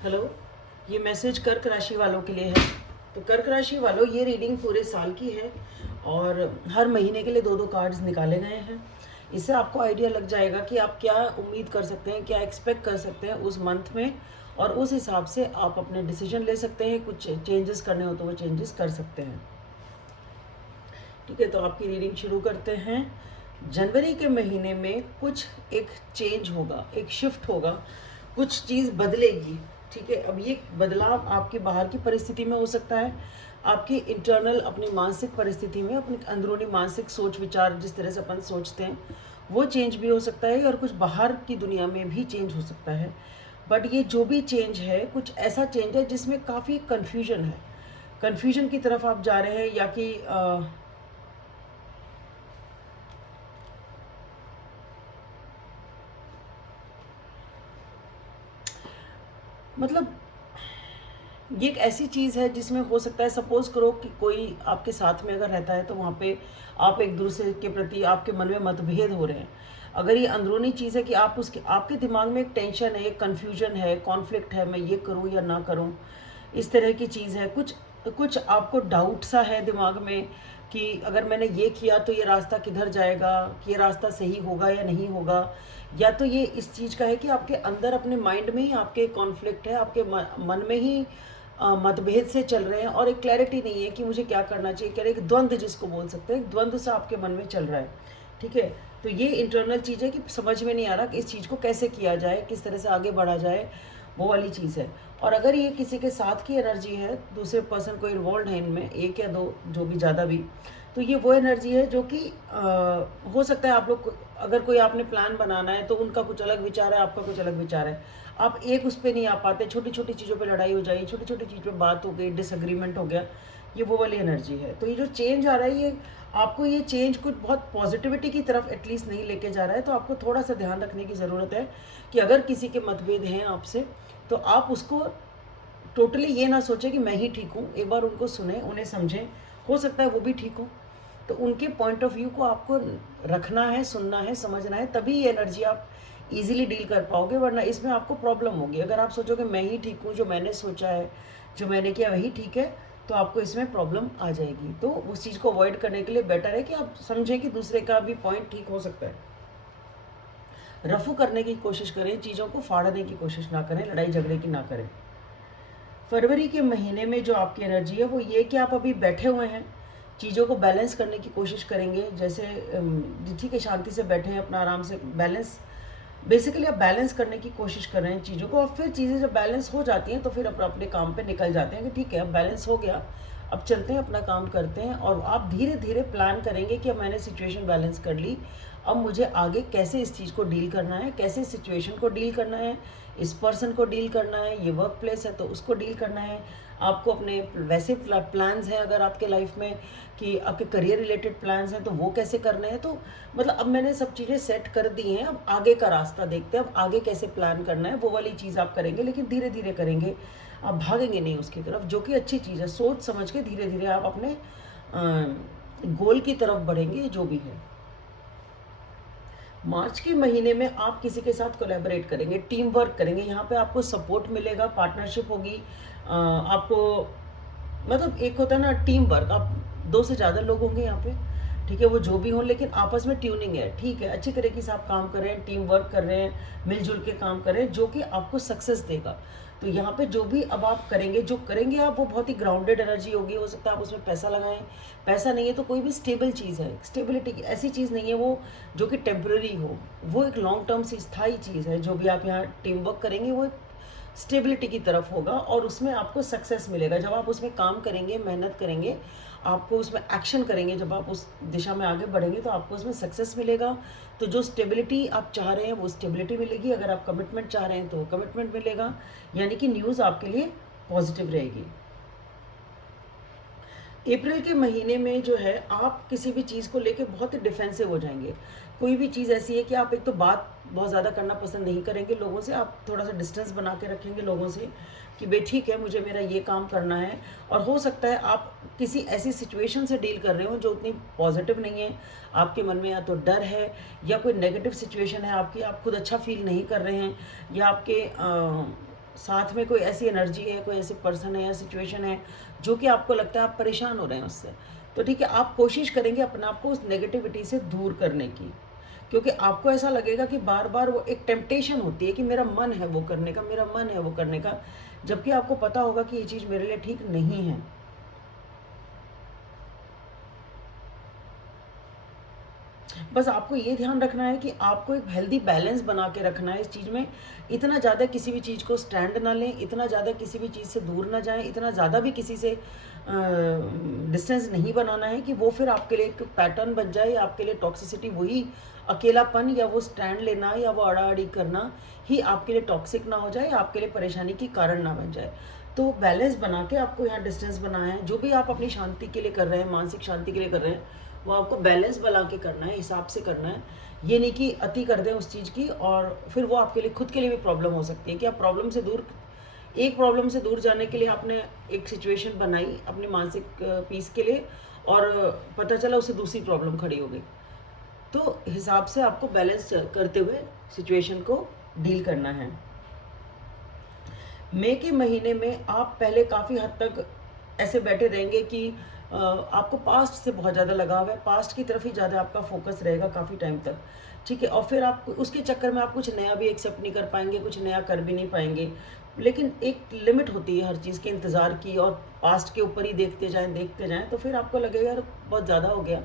Hello, ये message कर्क राशि वालों के लिए है। तो कर्क राशि वालों, ये रीडिंग पूरे साल की है और हर महीने के लिए दो दो कार्ड्स निकाले गए हैं। इससे आपको आइडिया लग जाएगा कि आप क्या उम्मीद कर सकते हैं, क्या एक्सपेक्ट कर सकते हैं उस मंथ में, और उस हिसाब से आप अपने डिसीजन ले सकते हैं। कुछ चेंजेस करने हो तो वो चेंजेस कर सकते हैं। ठीक है, तो आपकी रीडिंग शुरू करते हैं। जनवरी के महीने में कुछ एक चेंज होगा, एक शिफ्ट होगा, कुछ चीज़ बदलेगी। ठीक है, अब ये बदलाव आपके बाहर की परिस्थिति में हो सकता है, आपकी इंटरनल अपनी मानसिक परिस्थिति में, अपनी अंदरूनी मानसिक सोच विचार जिस तरह से अपन सोचते हैं वो चेंज भी हो सकता है, और कुछ बाहर की दुनिया में भी चेंज हो सकता है। बट ये जो भी चेंज है, कुछ ऐसा चेंज है जिसमें काफ़ी कन्फ्यूजन है। कन्फ्यूजन की तरफ आप जा रहे हैं, या कि मतलब ये एक ऐसी चीज़ है जिसमें हो सकता है, सपोज करो कि कोई आपके साथ में अगर रहता है तो वहाँ पे आप एक दूसरे के प्रति आपके मन में मतभेद हो रहे हैं। अगर ये अंदरूनी चीज़ है कि आप उसके आपके दिमाग में एक टेंशन है, एक कन्फ्यूजन है, कॉन्फ्लिक्ट है, मैं ये करूँ या ना करूँ, इस तरह की चीज़ है। कुछ कुछ आपको डाउट सा है दिमाग में कि अगर मैंने ये किया तो ये रास्ता किधर जाएगा, कि ये रास्ता सही होगा या नहीं होगा। या तो ये इस चीज़ का है कि आपके अंदर अपने माइंड में ही आपके कॉन्फ्लिक्ट है, आपके मन में ही मतभेद से चल रहे हैं, और एक क्लैरिटी नहीं है कि मुझे क्या करना चाहिए। कह रहे एक द्वंद्व जिसको बोल सकते हैं, एक द्वंद्व सा आपके मन में चल रहा है। ठीक है, तो ये इंटरनल चीज़ है कि समझ में नहीं आ रहा कि इस चीज़ को कैसे किया जाए, किस तरह से आगे बढ़ा जाए, वो वाली चीज़ है। और अगर ये किसी के साथ की एनर्जी है, दूसरे पर्सन को इन्वॉल्व है इनमें, एक या दो, जो भी ज़्यादा भी, तो ये वो एनर्जी है जो कि हो सकता है आप लोग, अगर कोई आपने प्लान बनाना है तो उनका कुछ अलग विचार है, आपका कुछ अलग विचार है, आप एक उस पर नहीं आ पाते, छोटी छोटी चीज़ों पे लड़ाई हो जाएगी, छोटी छोटी चीज़ पे बात हो गई, डिसएग्रीमेंट हो गया। ये वो वाली एनर्जी है। तो ये जो चेंज आ रहा है, ये आपको ये चेंज कुछ बहुत पॉजिटिविटी की तरफ एटलीस्ट नहीं लेके जा रहा है। तो आपको थोड़ा सा ध्यान रखने की ज़रूरत है कि अगर किसी के मतभेद हैं आपसे, तो आप उसको टोटली ये ना सोचें कि मैं ही ठीक हूँ। एक बार उनको सुने, उन्हें समझें, हो सकता है वो भी ठीक हो। तो उनके पॉइंट ऑफ व्यू को आपको रखना है, सुनना है, समझना है, तभी ये एनर्जी आप इजीली डील कर पाओगे। वरना इसमें आपको प्रॉब्लम होगी। अगर आप सोचोगे मैं ही ठीक हूँ, जो मैंने सोचा है, जो मैंने किया वही ठीक है, तो आपको इसमें प्रॉब्लम आ जाएगी। तो उस चीज़ को अवॉइड करने के लिए बेटर है कि आप समझें कि दूसरे का भी पॉइंट ठीक हो सकता है। रफू करने की कोशिश करें, चीज़ों को फाड़ने की कोशिश ना करें, लड़ाई झगड़े की ना करें। फरवरी के महीने में जो आपकी एनर्जी है वो ये कि आप अभी बैठे हुए हैं, चीज़ों को बैलेंस करने की कोशिश करेंगे। जैसे ठीक है, शांति से बैठे हैं, अपना आराम से बैलेंस, बेसिकली आप बैलेंस करने की कोशिश कर रहे हैं चीज़ों को। और फिर चीज़ें जब बैलेंस हो जाती हैं तो फिर अपने काम पे निकल जाते हैं कि ठीक है अब बैलेंस हो गया, अब चलते हैं, अपना काम करते हैं। और आप धीरे धीरे प्लान करेंगे कि अब मैंने सिचुएशन बैलेंस कर ली, अब मुझे आगे कैसे इस चीज़ को डील करना है, कैसे सिचुएशन को डील करना है, इस पर्सन को डील करना है, ये वर्क प्लेस है तो उसको डील करना है। आपको अपने वैसे प्लान्स हैं अगर आपके लाइफ में, कि आपके करियर रिलेटेड प्लान्स हैं, तो वो कैसे करने हैं। तो मतलब अब मैंने सब चीज़ें सेट कर दी हैं, अब आगे का रास्ता देखते हैं, अब आगे कैसे प्लान करना है, वो वाली चीज़ आप करेंगे, लेकिन धीरे धीरे करेंगे, आप भागेंगे नहीं उसकी तरफ, जो कि अच्छी चीज़ है। सोच समझ के धीरे धीरे आप अपने गोल की तरफ बढ़ेंगे, जो भी है। मार्च के महीने में आप किसी के साथ कोलैबोरेट करेंगे, टीम वर्क करेंगे, यहाँ पे आपको सपोर्ट मिलेगा, पार्टनरशिप होगी। आपको मतलब एक होता है ना टीम वर्क, आप दो से ज़्यादा लोग होंगे यहाँ पे, ठीक है, वो जो भी हों, लेकिन आपस में ट्यूनिंग है। ठीक है, अच्छी तरीके से आप काम कर रहे हैं, टीम वर्क कर रहे हैं, मिलजुल के काम कर रहे हैं, जो कि आपको सक्सेस देगा। तो यहाँ पे जो भी अब आप करेंगे, जो करेंगे आप, वो बहुत ही ग्राउंडेड एनर्जी होगी। हो सकता है आप उसमें पैसा लगाएं, पैसा नहीं है तो कोई भी स्टेबल चीज़ है, स्टेबिलिटी की ऐसी चीज़ नहीं है वो जो कि टेम्पररी हो, वो एक लॉन्ग टर्म से स्थायी चीज़ है। जो भी आप यहाँ टीम वर्क करेंगे वो एक स्टेबिलिटी की तरफ होगा, और उसमें आपको सक्सेस मिलेगा। जब आप उसमें काम करेंगे, मेहनत करेंगे, आपको उसमें एक्शन करेंगे, जब आप उस दिशा में आगे बढ़ेंगे तो आपको उसमें सक्सेस मिलेगा। तो जो स्टेबिलिटी आप चाह रहे हैं वो स्टेबिलिटी मिलेगी, अगर आप कमिटमेंट चाह रहे हैं तो कमिटमेंट मिलेगा। यानी कि न्यूज़ आपके लिए पॉजिटिव रहेगी। अप्रैल के महीने में जो है, आप किसी भी चीज़ को लेके बहुत ही डिफेंसिव हो जाएंगे। कोई भी चीज़ ऐसी है कि आप एक तो बात बहुत ज़्यादा करना पसंद नहीं करेंगे लोगों से, आप थोड़ा सा डिस्टेंस बना के रखेंगे लोगों से कि भाई ठीक है, मुझे मेरा ये काम करना है। और हो सकता है आप किसी ऐसी सिचुएशन से डील कर रहे हो जो उतनी पॉजिटिव नहीं है, आपके मन में या तो डर है, या कोई नेगेटिव सिचुएशन है आपकी, आप खुद अच्छा फील नहीं कर रहे हैं, या आपके साथ में कोई ऐसी एनर्जी है, कोई ऐसे पर्सन है या सिचुएशन है जो कि आपको लगता है आप परेशान हो रहे हैं उससे, तो ठीक है, आप कोशिश करेंगे अपने आप को उस नेगेटिविटी से दूर करने की, क्योंकि आपको ऐसा लगेगा कि बार बार वो एक टेम्पटेशन होती है कि मेरा मन है वो करने का, मेरा मन है वो करने का, जबकि आपको पता होगा कि ये चीज़ मेरे लिए ठीक नहीं है। बस आपको ये ध्यान रखना है कि आपको एक हेल्दी बैलेंस बना के रखना है इस चीज़ में। इतना ज़्यादा किसी भी चीज़ को स्टैंड ना लें, इतना ज़्यादा किसी भी चीज़ से दूर ना जाएँ, इतना ज़्यादा भी किसी से डिस्टेंस नहीं बनाना है कि वो फिर आपके लिए एक पैटर्न बन जाए, या आपके लिए टॉक्सिसिटी, वही अकेलापन या वो स्टैंड लेना या वो अड़ा-अड़ी करना ही आपके लिए टॉक्सिक ना हो जाए, या आपके लिए परेशानी की कारण ना बन जाए। तो बैलेंस बना के आपको यहाँ डिस्टेंस बनाना है। जो भी आप अपनी शांति के लिए कर रहे हैं, मानसिक शांति के लिए कर रहे हैं, वो आपको बैलेंस बना के करना है, हिसाब से करना है। ये नहीं कि अति कर दें उस चीज़ की, और फिर वो आपके लिए खुद के लिए भी प्रॉब्लम हो सकती है कि आप प्रॉब्लम से दूर, एक प्रॉब्लम से दूर जाने के लिए आपने एक सिचुएशन बनाई अपने मानसिक पीस के लिए, और पता चला उससे दूसरी प्रॉब्लम खड़ी हो गई। तो हिसाब से आपको बैलेंस करते हुए सिचुएशन को डील करना है। मई के महीने में आप पहले काफ़ी हद तक ऐसे बैठे रहेंगे कि आपको पास्ट से बहुत ज़्यादा लगाव है, पास्ट की तरफ ही ज़्यादा आपका फोकस रहेगा काफ़ी टाइम तक, ठीक है। और फिर आप उसके चक्कर में आप कुछ नया भी एक्सेप्ट नहीं कर पाएंगे, कुछ नया कर भी नहीं पाएंगे। लेकिन एक लिमिट होती है हर चीज़ के इंतज़ार की, और पास्ट के ऊपर ही देखते जाएं तो फिर आपको लगेगा यार बहुत ज़्यादा हो गया,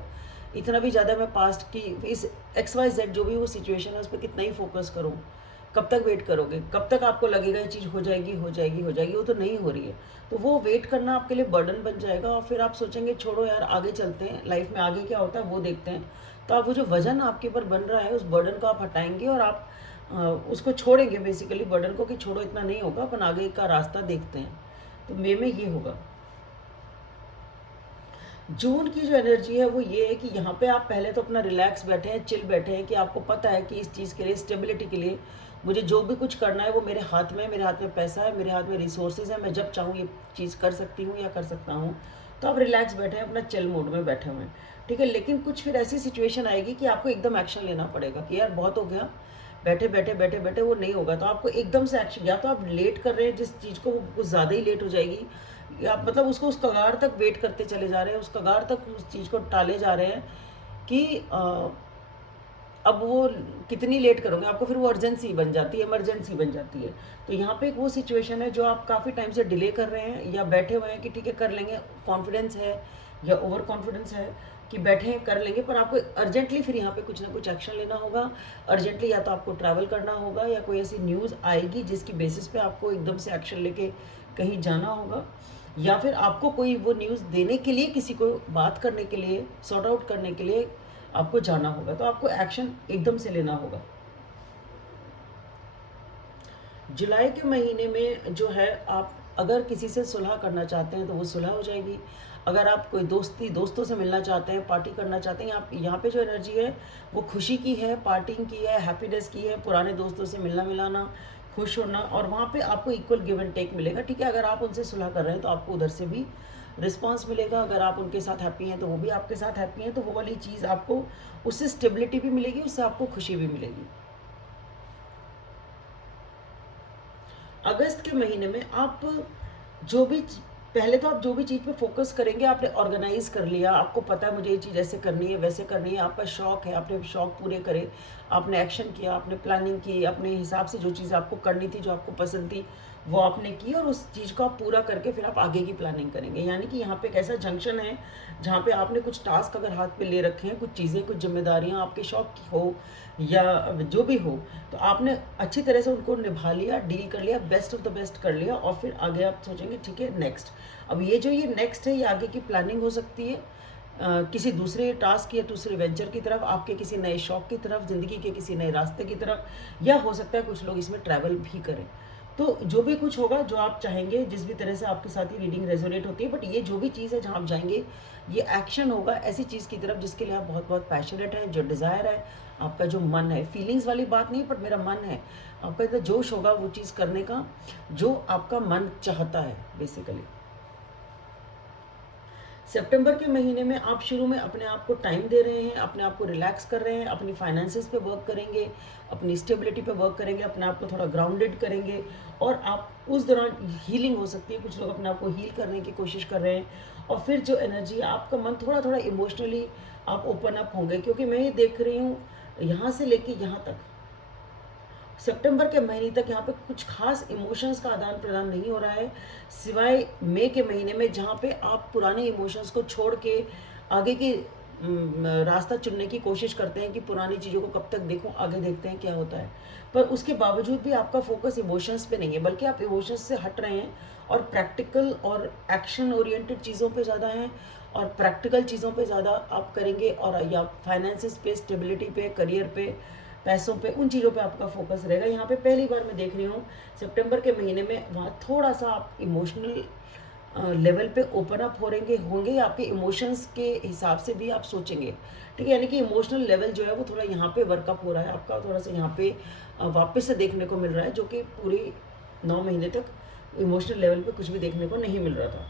इतना भी ज़्यादा मैं पास्ट की इस XYZ जो भी वो सिचुएशन है उस पर कितना ही फोकस करूँ। कब तक वेट करोगे? कब तक आपको लगेगा ये चीज़ हो जाएगी, हो जाएगी, हो जाएगी, वो तो नहीं हो रही है। तो वो वेट करना आपके लिए बर्डन बन जाएगा, और फिर आप सोचेंगे छोड़ो यार आगे चलते हैं, लाइफ में आगे क्या होता है वो देखते हैं। तो आप वो जो वज़न आपके ऊपर बन रहा है उस बर्डन को आप हटाएँगे, और आप उसको छोड़ेंगे बेसिकली बर्डन को, कि छोड़ो इतना नहीं होगा, अपन आगे का रास्ता देखते हैं। तो मई में ये होगा। जून की जो एनर्जी है वो ये है कि यहाँ पे आप पहले तो अपना रिलैक्स बैठे हैं, चिल बैठे हैं, कि आपको पता है कि इस चीज़ के लिए, स्टेबिलिटी के लिए मुझे जो भी कुछ करना है वो मेरे हाथ में है, मेरे हाथ में पैसा है, मेरे हाथ में रिसोर्सेज है, मैं जब चाहूँ ये चीज़ कर सकती हूँ या कर सकता हूँ। तो आप रिलैक्स बैठे हैं, अपना चिल मोड में बैठे हुए हैं, ठीक है। लेकिन कुछ फिर ऐसी सिचुएशन आएगी कि आपको एकदम एक्शन लेना पड़ेगा कि यार बहुत हो गया, बैठे वो नहीं होगा। तो आपको एकदम से एक्शन, या तो आप लेट कर रहे हैं जिस चीज़ को, वो कुछ ज़्यादा ही लेट हो जाएगी, या आप मतलब उसको उस कगार तक वेट करते चले जा रहे हैं, उस कगार तक उस चीज़ को टाले जा रहे हैं कि अब वो कितनी लेट करोगे, आपको फिर वो अर्जेंसी बन जाती है, इमरजेंसी बन जाती है। तो यहाँ पे एक वो सिचुएशन है जो आप काफ़ी टाइम से डिले कर रहे हैं, या बैठे हुए हैं कि ठीक है कर लेंगे, कॉन्फिडेंस है या ओवर कॉन्फिडेंस है कि बैठे हैं कर लेंगे, पर आपको अर्जेंटली फिर यहाँ पे कुछ ना कुछ एक्शन लेना होगा। अर्जेंटली या तो आपको ट्रैवल करना होगा, या कोई ऐसी न्यूज़ आएगी जिसकी बेसिस पे आपको एकदम से एक्शन लेके कहीं जाना होगा, या फिर आपको कोई वो न्यूज़ देने के लिए, किसी को बात करने के लिए, सॉर्ट आउट करने के लिए आपको जाना होगा। तो आपको एक्शन एकदम से लेना होगा। जुलाई के महीने में जो है, आप अगर किसी से सुलह करना चाहते हैं तो वो सुलह हो जाएगी। अगर आप कोई दोस्तों से मिलना चाहते हैं, पार्टी करना चाहते हैं, आप यहाँ पे जो एनर्जी है वो खुशी की है, पार्टिंग की है, हैप्पीनेस की है, पुराने दोस्तों से मिलना मिलाना, खुश होना, और वहाँ पे आपको इक्वल गिव एंड टेक मिलेगा, ठीक है। अगर आप उनसे सुलह कर रहे हैं तो आपको उधर से भी रिस्पॉन्स मिलेगा, अगर आप उनके साथ हैप्पी हैं तो वो भी आपके साथ हैप्पी हैं, तो वो वाली चीज़ आपको, उससे स्टेबिलिटी भी मिलेगी, उससे आपको खुशी भी मिलेगी। अगस्त के महीने में आप जो भी पहले तो आप जो भी चीज़ पे फोकस करेंगे, आपने ऑर्गेनाइज कर लिया, आपको पता है मुझे ये चीज़ ऐसे करनी है, वैसे करनी है, आपका शौक है, आपने शौक पूरे करे, आपने एक्शन किया, आपने प्लानिंग की, अपने हिसाब से जो चीज़ आपको करनी थी, जो आपको पसंद थी, वो आपने की, और उस चीज़ को आप पूरा करके फिर आप आगे की प्लानिंग करेंगे। यानी कि यहाँ पे एक ऐसा जंक्शन है जहाँ पे आपने कुछ टास्क अगर हाथ पे ले रखे हैं, कुछ चीज़ें, कुछ जिम्मेदारियाँ आपके शौक की हो या जो भी हो, तो आपने अच्छी तरह से उनको निभा लिया, डील कर लिया, बेस्ट ऑफ द बेस्ट कर लिया, और फिर आगे आप सोचेंगे ठीक है नेक्स्ट। अब ये जो ये नेक्स्ट है, ये आगे की प्लानिंग हो सकती है किसी दूसरे टास्क या दूसरे वेंचर की तरफ, आपके किसी नए शौक की तरफ, ज़िंदगी के किसी नए रास्ते की तरफ, या हो सकता है कुछ लोग इसमें ट्रैवल भी करें। तो जो भी कुछ होगा, जो आप चाहेंगे, जिस भी तरह से आपके साथ ही रीडिंग रेजोनेट होती है, बट ये जो भी चीज़ है जहाँ आप जाएंगे, ये एक्शन होगा ऐसी चीज़ की तरफ जिसके लिए आप बहुत बहुत पैशनेट हैं, जो डिज़ायर है, आपका जो मन है, फीलिंग्स वाली बात नहीं, बट मेरा मन है, आपका इतना जोश होगा वो चीज़ करने का जो आपका मन चाहता है बेसिकली। सितंबर के महीने में आप शुरू में अपने आप को टाइम दे रहे हैं, अपने आप को रिलैक्स कर रहे हैं, अपनी फाइनेंसेस पे वर्क करेंगे, अपनी स्टेबिलिटी पे वर्क करेंगे, अपने आप को थोड़ा ग्राउंडेड करेंगे और आप उस दौरान हीलिंग हो सकती है। कुछ लोग अपने आप को हील करने की कोशिश कर रहे हैं और फिर जो एनर्जी है, आपका मन थोड़ा थोड़ा इमोशनली आप ओपन अप होंगे, क्योंकि मैं ये देख रही हूँ यहाँ से लेके यहाँ तक सितंबर के महीने तक यहाँ पे कुछ खास इमोशंस का आदान प्रदान नहीं हो रहा है, सिवाय मई के महीने में, जहाँ पे आप पुराने इमोशंस को छोड़ के आगे की रास्ता चुनने की कोशिश करते हैं कि पुरानी चीज़ों को कब तक देखूं, आगे देखते हैं क्या होता है। पर उसके बावजूद भी आपका फोकस इमोशंस पे नहीं है, बल्कि आप इमोशंस से हट रहे हैं और प्रैक्टिकल और एक्शन ओरिएंटेड चीज़ों पे ज़्यादा हैं और प्रैक्टिकल चीज़ों पे ज़्यादा आप करेंगे, और या फाइनेंसिस पे, स्टेबिलिटी पे, करियर पे, पैसों पे, उन चीज़ों पे आपका फोकस रहेगा। यहाँ पे पहली बार मैं देख रही हूँ सितंबर के महीने में वहाँ थोड़ा सा आप इमोशनल लेवल पे ओपन अप हो रहेंगे होंगे, आपके इमोशंस के हिसाब से भी आप सोचेंगे, ठीक है। यानी कि इमोशनल लेवल जो है वो थोड़ा यहाँ पे वर्कअप हो रहा है आपका, थोड़ा सा यहाँ पे वापस से देखने को मिल रहा है, जो कि पूरी 9 महीने तक इमोशनल लेवल पे कुछ भी देखने को नहीं मिल रहा था।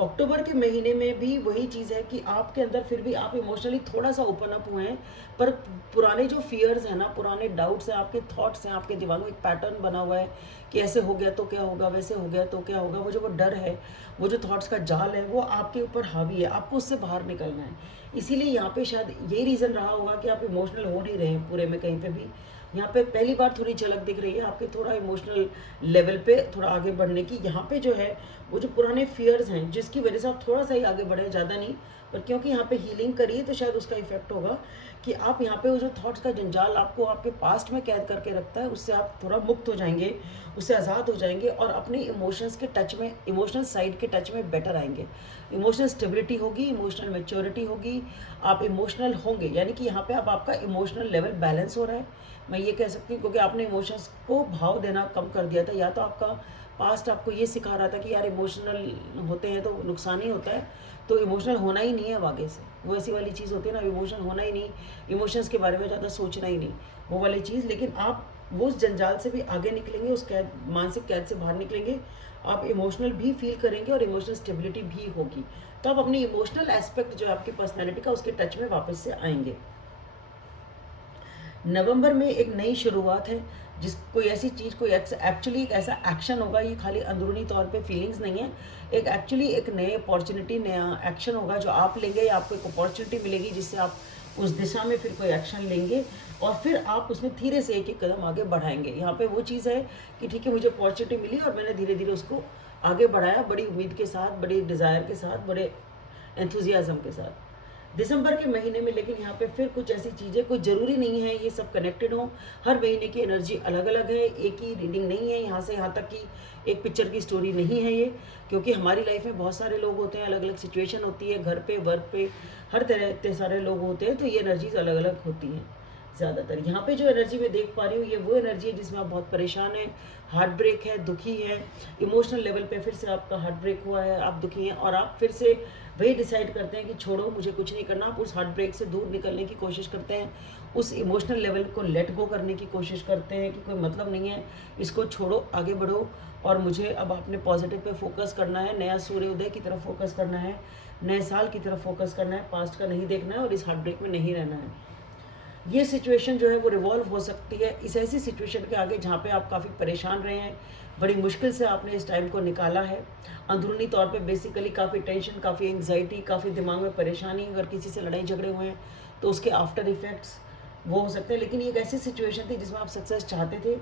अक्टूबर के महीने में भी वही चीज़ है कि आपके अंदर फिर भी आप इमोशनली थोड़ा सा ओपन अप हुए हैं, पर पुराने जो फियर्स हैं ना, पुराने डाउट्स हैं, आपके थॉट्स हैं, आपके दिमाग में एक पैटर्न बना हुआ है कि ऐसे हो गया तो क्या होगा, वैसे हो गया तो क्या होगा, वो डर है, वो जो थॉट्स का जाल है, वो आपके ऊपर हावी है, आपको उससे बाहर निकलना है। इसीलिए यहाँ पे शायद यही रीज़न रहा होगा कि आप इमोशनल हो नहीं रहे हैं पूरे में कहीं पे भी। यहाँ पे पहली बार थोड़ी झलक दिख रही है आपके थोड़ा इमोशनल लेवल पे थोड़ा आगे बढ़ने की। यहाँ पे जो है वो जो पुराने फियर्स हैं, जिसकी वजह से आप थोड़ा सा ही आगे बढ़े, ज़्यादा नहीं, पर क्योंकि यहाँ पे हीलिंग करिए तो शायद उसका इफेक्ट होगा कि आप यहाँ पे वो जो थॉट्स का जंजाल आपको आपके पास्ट में कैद करके रखता है, उससे आप थोड़ा मुक्त हो जाएंगे, उससे आज़ाद हो जाएंगे और अपने इमोशंस के टच में, इमोशनल साइड के टच में बेटर आएंगे। इमोशनल स्टेबिलिटी होगी, इमोशनल मेच्योरिटी होगी, आप इमोशनल होंगे, यानी कि यहाँ पे अब आपका इमोशनल लेवल बैलेंस हो रहा है, मैं ये कह सकती हूँ, क्योंकि आपने इमोशंस को भाव देना कम कर दिया था। या तो आपका पास्ट आपको ये सिखा रहा था कि यार इमोशनल होते हैं तो नुकसान ही होता है, तो इमोशनल होना ही नहीं है अब आगे से, वो ऐसी वाली चीज़ होती है ना, इमोशनल होना ही नहीं, इमोशंस के बारे में ज़्यादा सोचना ही नहीं, वो वाली चीज़। लेकिन आप वो उस जंजाल से भी आगे निकलेंगे, उस कैद, मानसिक कैद से बाहर निकलेंगे, आप इमोशनल भी फील करेंगे और इमोशनल स्टेबिलिटी भी होगी, तो आप अपनी इमोशनल एस्पेक्ट जो है आपकी पर्सनैलिटी का, उसके टच में वापस से आएंगे। नवंबर में एक नई शुरुआत है, जिस कोई ऐसी चीज़, कोई एक्चुअली एक ऐसा एक्शन होगा, ये खाली अंदरूनी तौर पे फीलिंग्स नहीं है, एक एक्चुअली एक नए अपॉर्चुनिटी, नया एक्शन होगा जो आप लेंगे, या आपको एक अपॉर्चुनिटी मिलेगी जिससे आप उस दिशा में फिर कोई एक्शन लेंगे और फिर आप उसमें धीरे से एक एक कदम आगे बढ़ाएंगे। यहाँ पे वो चीज़ है कि ठीक है, मुझे अपॉर्चुनिटी मिली और मैंने धीरे धीरे उसको आगे बढ़ाया, बड़ी उम्मीद के साथ, बड़ी डिज़ायर के साथ, बड़े एंथुजियाज़म के साथ। दिसंबर के महीने में लेकिन यहाँ पे फिर कुछ ऐसी चीज़ें, कोई ज़रूरी नहीं है ये सब कनेक्टेड हो, हर महीने की एनर्जी अलग अलग है, एक ही रीडिंग नहीं है, यहाँ से यहाँ तक की एक पिक्चर की स्टोरी नहीं है ये, क्योंकि हमारी लाइफ में बहुत सारे लोग होते हैं, अलग अलग सिचुएशन होती है, घर पे, वर्क पे, हर तरह इतने सारे लोग होते हैं, तो ये एनर्जीज अलग अलग होती हैं। ज़्यादातर यहाँ पे जो एनर्जी मैं देख पा रही हूँ, ये वो एनर्जी है जिसमें आप बहुत परेशान हैं, हार्ट ब्रेक है, दुखी है, इमोशनल लेवल पे फिर से आपका हार्ट ब्रेक हुआ है, आप दुखी हैं और आप फिर से वही डिसाइड करते हैं कि छोड़ो, मुझे कुछ नहीं करना। आप उस हार्ट ब्रेक से दूर निकलने की कोशिश करते हैं, उस इमोशनल लेवल को लेट गो करने की कोशिश करते हैं कि कोई मतलब नहीं है, इसको छोड़ो, आगे बढ़ो और मुझे अब अपने पॉजिटिव पे फोकस करना है, नया सूर्योदय की तरफ फोकस करना है, नए साल की तरफ फोकस करना है, पास्ट का नहीं देखना है और इस हार्ट ब्रेक में नहीं रहना है। ये सिचुएशन जो है वो रिवॉल्व हो सकती है इस ऐसी सिचुएशन के आगे जहाँ पे आप काफ़ी परेशान रहे हैं, बड़ी मुश्किल से आपने इस टाइम को निकाला है, अंदरूनी तौर पे बेसिकली काफ़ी टेंशन, काफ़ी एंग्जाइटी, काफ़ी दिमाग में परेशानी, अगर किसी से लड़ाई झगड़े हुए हैं तो उसके आफ्टर इफ़ेक्ट्स वो हो सकते हैं। लेकिन ये एक ऐसी सिचुएशन थी जिसमें आप सक्सेस चाहते थे,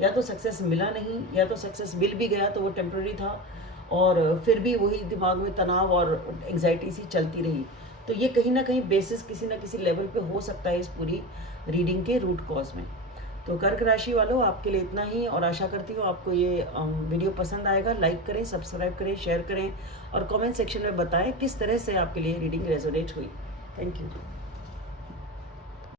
या तो सक्सेस मिला नहीं, या तो सक्सेस मिल भी गया तो वो टेम्प्रेरी था और फिर भी वही दिमाग में तनाव और एंग्जाइटी सी चलती रही। तो ये कहीं ना कहीं बेसिस किसी ना किसी लेवल पे हो सकता है इस पूरी रीडिंग के रूट कॉज में। तो कर्क राशि वालों, आपके लिए इतना ही और आशा करती हूँ आपको ये वीडियो पसंद आएगा। लाइक करें, सब्सक्राइब करें, शेयर करें और कमेंट सेक्शन में बताएं किस तरह से आपके लिए रीडिंग रेजोनेट हुई। Thank you.